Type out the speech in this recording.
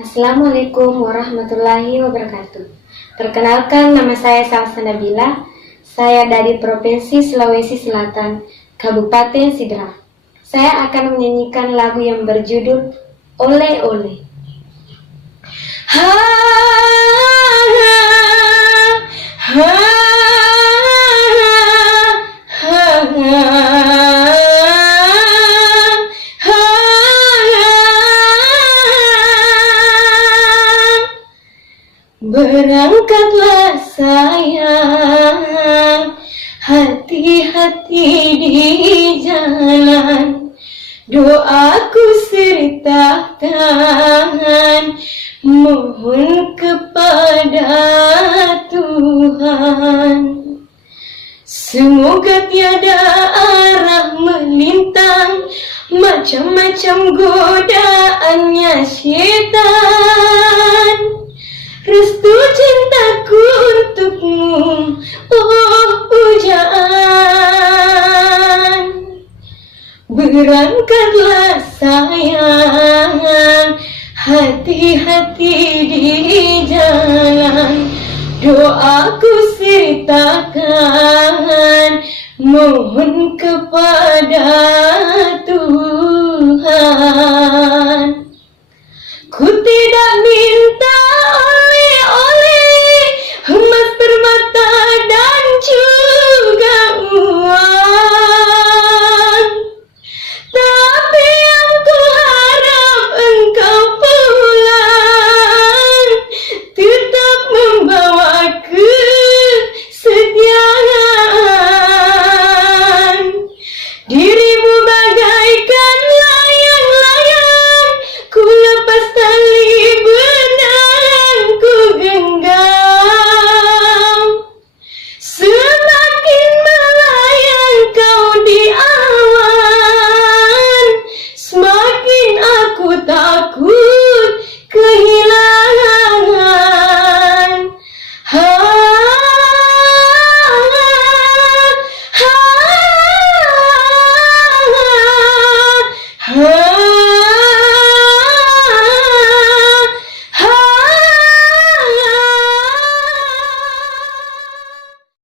Assalamualaikum warahmatullahi wabarakatuh. Perkenalkan, nama saya Salsa Nabila. Saya dari Provinsi Sulawesi Selatan, Kabupaten Sidrap. Saya akan menyanyikan lagu yang berjudul Ole Ole. Ha, ha, berangkatlah sayang, hati-hati di jalan. Doaku sertakan, mohon kepada Tuhan. Semoga tiada arah melintang, macam-macam godaannya syaitan. Restu cintaku untukmu, oh pujaan. Berangkatlah sayang, hati-hati di jalan. Doaku sertakan, mohon kepada Tuhan. Ku tidak minta